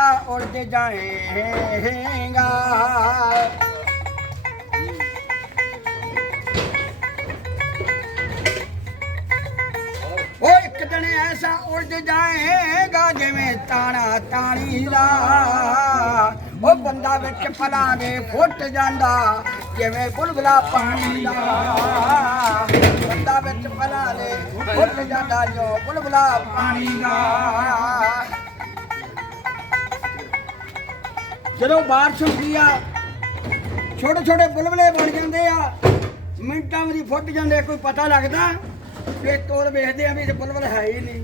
ਐਸਾ ਉਲਝ ਜਾਏਗਾ। ਉਹ ਇੱਕ ਦਿਨ ਐਸਾ ਉਲਝ ਜਾਏਗਾ ਜਿਵੇਂ ਤਾਣਾ ਤਾਣੀ ਦਾ। ਉਹ ਬੰਦਾ ਵਿੱਚ ਫਲਾਂ ਦੇ ਫੁੱਟ ਜਾਂਦਾ, ਜਿਵੇਂ ਬੁਲਬੁਲਾ ਪਾਣੀ ਦਾ। ਬੰਦਾ ਵਿੱਚ ਫਲਾਂ ਦੇ ਫੁੱਟ ਜਾਂਦਾ ਜੋ ਬੁਲਬੁਲਾ ਪਾਣੀ ਦਾ। ਜਦੋਂ ਬਾਰਿਸ਼ ਹੁੰਦੀ ਆ, ਛੋਟੇ ਛੋਟੇ ਬੁਲਬੁਲੇ ਬਣ ਜਾਂਦੇ ਆ, ਮਿੰਟਾਂ ਵਿੱਚ ਫੁੱਟ ਜਾਂਦੇ ਕੋਈ ਪਤਾ ਲੱਗਦਾ? ਕਿ ਤੋਲ ਵੇਖਦੇ ਆ ਵੀ ਇਹ ਬੁਲਬੁਲ ਹੈ ਹੀ ਨਹੀਂ।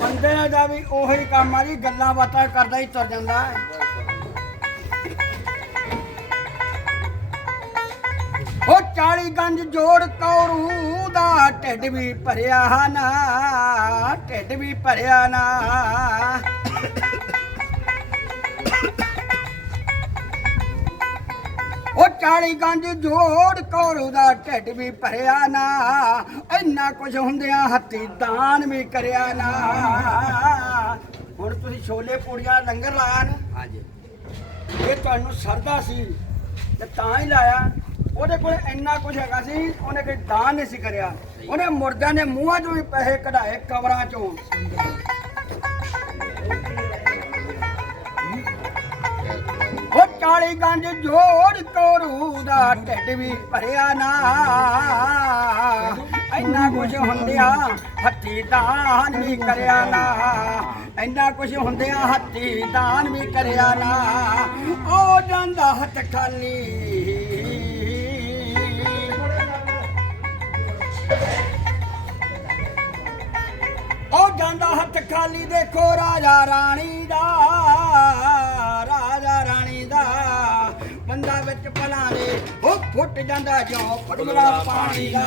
ਬੰਦੇ ਦਾ ਵੀ ਉਹੀ ਕੰਮ ਆ ਜੀ, ਗੱਲਾਂ ਬਾਤਾਂ ਕਰਦਾ ਹੀ ਤੁਰ ਜਾਂਦਾ ਉਹ 40 ਗੰਜ ਜੋੜ ਕੌਰੂ ਦਾ ਢਿੱਡ ਵੀ ਭਰਿਆ ਨਾ, ਢਿੱਡ ਵੀ ਭਰਿਆ ਨਾ। ਉਹ 40 ਗੰਜ ਜੋੜ ਕੋਰੂ ਦਾ ਢਿੱਡ ਵੀ ਭਰਿਆ ਨਾ ਇੰਨਾ ਕੁਝ ਹੁੰਦਿਆਂ ਹੱਥੀ ਦਾਨ ਵੀ ਕਰਿਆ ਨਾ। ਹੁਣ ਤੁਸੀਂ ਛੋਲੇ ਪੂੜੀਆਂ ਲੰਗਰ ਲਾਇਆ ਨਾ ਹਾਂਜੀ। ਇਹ ਤੁਹਾਨੂੰ ਸਰਦਾ ਸੀ ਤੇ ਤਾਂ ਹੀ ਲਾਇਆ। ਉਹਦੇ ਕੋਲ ਇੰਨਾ ਕੁਝ ਹੈਗਾ ਸੀ ਉਹਨੇ ਕੋਈ ਦਾਨ ਨਹੀਂ ਸੀ ਕਰਿਆ। ਉਹਨੇ ਮੁਰਦਿਆਂ ਦੇ ਮੂੰਹਾਂ ਚੋਂ ਵੀ ਪੈਸੇ ਕਢਾਏ ਕਬਰਾਂ ਚੋਂ। ਉਹ 40 ਗੰਜ ਜੋੜ ਕੋਰੂ ਦਾ ਢਿੱਡ ਵੀ ਭਰਿਆ ਨਾ। ਇੰਨਾ ਕੁਝ ਹੁੰਦਿਆ ਹੱਥੀ ਦਾਨ ਵੀ ਕਰਿਆ ਨਾ। ਇੰਨਾ ਕੁਝ ਹੁੰਦਿਆ ਹੱਥੀ ਦਾਨ ਵੀ ਕਰਿਆ ਨਾ। ਉਹ ਜਾਂਦਾ ਹੱਥ ਖਾਲੀ। ਉਹ ਜਾਂਦਾ ਹੱਥ ਖਾਲੀ ਦੇਖੋ ਰਾਜਾ ਰਾਣੀ ਦਾ। ਬੰਦਾ ਵਿੱਚ ਭਲਾਂ ਦੇ ਉਹ ਫੁੱਟ ਜਾਂਦਾ ਜਿਉਂ ਪੜਮਲਾ ਪਾਣੀ ਦਾ।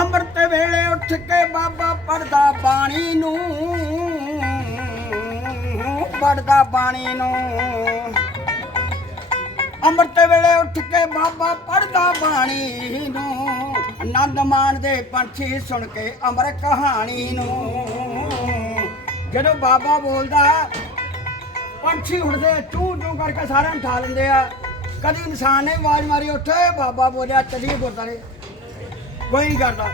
ਅੰਮ੍ਰਿਤ ਵੇਲੇ ਉੱਠ ਕੇ ਬਾਬਾ ਪੜਦਾ ਬਾਣੀ ਨੂੰ। ਪੜਦਾ ਬਾਣੀ ਨੂੰ। ਅੰਮ੍ਰਿਤ ਵੇਲੇ ਉੱਠ ਕੇ ਬਾਬਾ ਪੜਦਾ ਬਾਣੀ ਨੂੰ। ਆਨੰਦ ਮਾਣਦੇ ਪੰਛੀ ਸੁਣ ਕੇ ਅਮਰ ਕਹਾਣੀ ਨੂੰ। ਜਦੋਂ ਬਾਬਾ ਬੋਲਦਾ, ਪੰਛੀ ਉੱਡਦੇ, ਚੂ ਚੂ ਕਰਕੇ ਸਾਰਿਆਂ ਨੂੰ ਠਾ ਲੈਂਦੇ ਆ। ਕਦੀ ਇਨਸਾਨ ਨੇ ਆਵਾਜ਼ ਮਾਰੀ, ਉੱਠੇ, ਬਾਬਾ ਬੋਲਿਆ, ਚਲੀਏ ਗੁਰਦਾਰੇ ਕੋਈ ਨਹੀਂ ਕਰਦਾ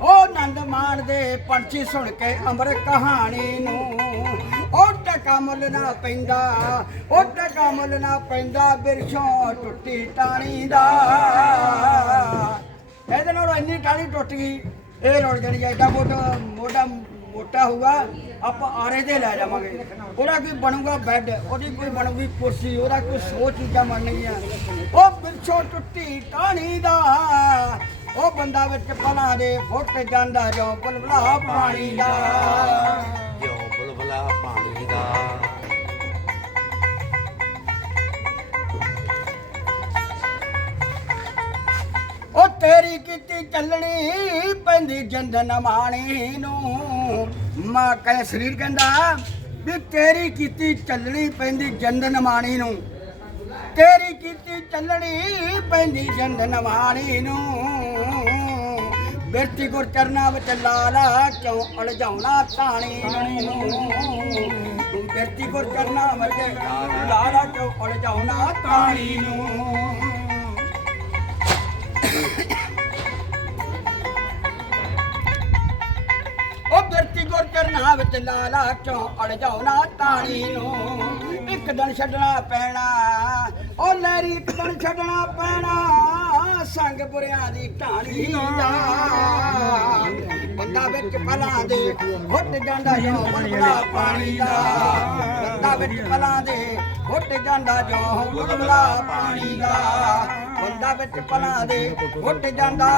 ਉਹ ਆਨੰਦ ਮਾਣਦੇ ਪੰਛੀ ਸੁਣ ਕੇ ਅਮਰ ਕਹਾਣੀ ਨੂੰ। ਉਹ ਟਕਾ ਮੁੱਲ ਪੈਂਦਾ ਉਹ ਟਕਾ ਮੁੱਲ ਪੈਂਦਾ ਬਿਰਸੋਂ ਟੁੱਟੀ ਟਾਣੀ ਦਾ। ਇਹਦੇ ਨਾਲ ਇੰਨੀ ਟਾਣੀ ਟੁੱਟ ਗਈ। ਇਹ ਰੁੜ ਜਾਣੀ ਐਡਾ ਮੋਟਾ ਮੋਟਾ ਮੋਟਾ ਹੋਊਗਾ, ਆਪਾਂ ਆਰੇ ਤੇ ਲੈ ਜਾਵਾਂਗੇ। ਉਹਦਾ ਕੋਈ ਬਣੂਗਾ ਬੈੱਡ ਉਹਦੀ ਕੋਈ ਬਣੂਗੀ ਕੁਰਸੀ, ਉਹਦਾ ਕੋਈ ਸੌ ਚੀਜ਼ਾਂ ਬਣਨਗੀਆਂ ਉਹ ਬਿਰਛੋਂ ਟੁੱਟੀ ਟਾਣੀ ਦਾ, ਉਹ ਬੰਦਾ ਵਿੱਚ ਪਲਾਂ ਦੇ ਫੁੱਟ ਜਾਂਦਾ, ਜੋ ਬੁਲਬੁਲਾ ਪਾਣੀ ਦਾ। ਤੇਰੀ ਕੀਤੀ ਚੱਲਣੀ ਪੈਂਦੀ ਜੰਦਨ ਮਾਣੀ ਨੂੰ। ਮਾਂ ਕਹੇ ਸਰੀਰ ਕਹਿੰਦਾ ਵੀ ਤੇਰੀ ਕੀਤੀ ਚੱਲਣੀ ਪੈਂਦੀ ਜੰਦਨ ਮਾਣੀ ਨੂੰ। ਤੇਰੀ ਕੀਤੀ ਚੱਲਣੀ ਪੈਂਦੀ ਜੰਦਨ ਮਾਣੀ ਨੂੰ। ਬਿਰਤੀ ਗੁਰ ਚਰਨਾ ਵਿੱਚ ਲਾਲਾ ਕਿਉਂ ਅਲਝਾਉਣਾ ਤਾਣੀ ਨੂੰ। ਬਿਰਤੀ ਗੁਰ ਚਰਨਾ ਵਿੱਚ ਲਾਲਾ ਕਿਉਂ ਅਲਝਾਉਣਾ ਤਾਣੀ ਨੂੰ। ਗੁਰ ਵਿੱਚ ਲਾਲਾ ਕਿਉਂ ਅੜ ਜਾਓ ਤਾਣੀ ਨੂੰ। ਇੱਕ ਦਿਨ ਛੱਡਣਾ ਪੈਣਾ, ਉਹ ਲੈਰੀ ਇੱਕ ਦਿਨ ਛੱਡਣਾ ਪੈਣਾ। ਸੰਗ ਬੁਰਿਆਂ ਦੀ ਢਾਣੀ ਦਾ ਬੰਦਾ ਵਿੱਚ ਪਲਾਂ ਦੇ ਹੁੱਟ ਜਾਂਦਾ ਜੋ ਬੁਲਬੁਲਾ ਪਾਣੀ ਦਾ। ਬੰਦਾ ਵਿੱਚ ਪਲਾਂ ਦੇ ਹੁੱਟ ਜਾਂਦਾ ਜੋ ਬੁਲਬੁਲਾ ਪਾਣੀ ਦਾ। ਬੰਦਾ ਵਿੱਚ ਫਲਾਂ ਦੇ ਹੁੱਟ ਜਾਂਦਾ।